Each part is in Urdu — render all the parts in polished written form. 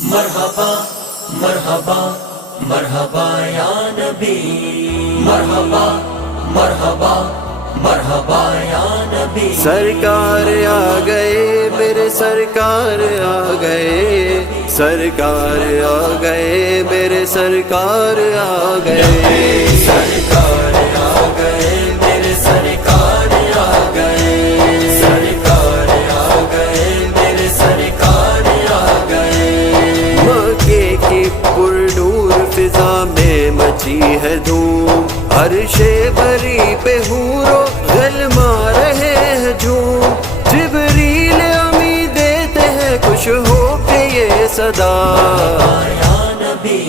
مرحبا مرحبا مرحبا یا نبی، مرحبا مرحبا مرحبا یا نبی۔ سرکار آ گئے میرے سرکار آ گئے، سرکار آ گئے میرے سرکار آ گئے، سرکار آ گئے میرے سرکار آ گئے، سرکار آ گئے میرے سرکار آ گئے۔ مکے کی پرنور فضا میں مچی ہے دھوم، عرش بری پہ حور و غل مار رہے ہیں جھوم، جبریل امی دیتے ہیں خوش ہو کے یہ صدا، یا نبی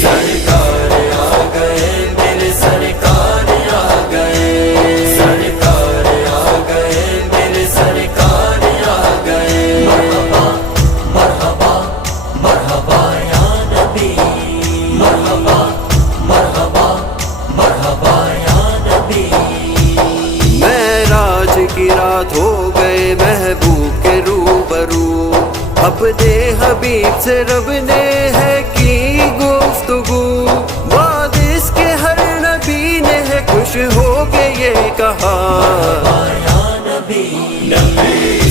سرکار آ گئے میرے سرکار آ گئے، سرکار آ گئے میرے سرکار آ گئے۔ مرحبا مرحبا مرحبا یا نبی، مرحبا مرحبا مرحبا یا نبی۔ معراج کی رات ہو گئے محبوب کے روبرو، اپنے حبیب سے رب نے ہے کی گفتگو، بعد اس کے ہر نبی نے ہے خوش ہو کے یہ کہا، یا نبی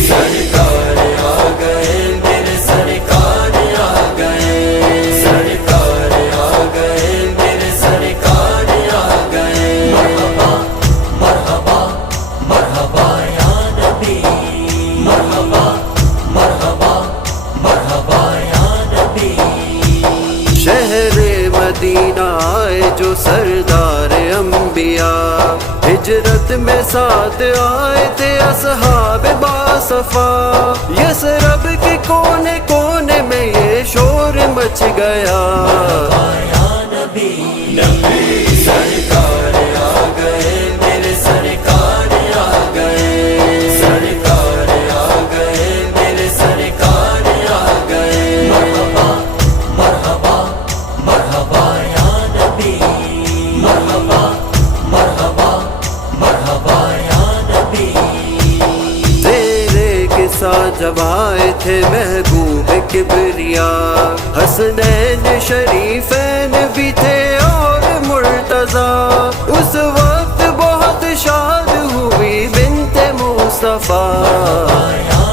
سرکار آ گئے میرے سرکار آ گئے، سرکار آ گئے میرے سرکار آ گئے۔ مرحبا مرحبا مرحبا یا نبی، مرحبا مرحبا مرحبا یا نبی۔ شہر مدینہ آئے جو سردار انبیاء، ہجرت میں ساتھ آئے تھے اصحاب باصفا، یثرب کے کونے کونے میں یہ شور مچ گیا، یا نبی سرکار آ گئے میرے سرکار آ گئے، سرکار آ گئے میرے سرکار آ گئے۔ مرحبا مرحبا مرحبا یا نبی، مرحبا مرحبا مرحبا یا نبی۔ تیرے کے ساتھ جب آئے تھے محبوب کبریا، حسنین شریفین بھی تھے اور مرتضیٰ، اس وقت بہت شاد ہوئی بنت مصطفیٰ، یا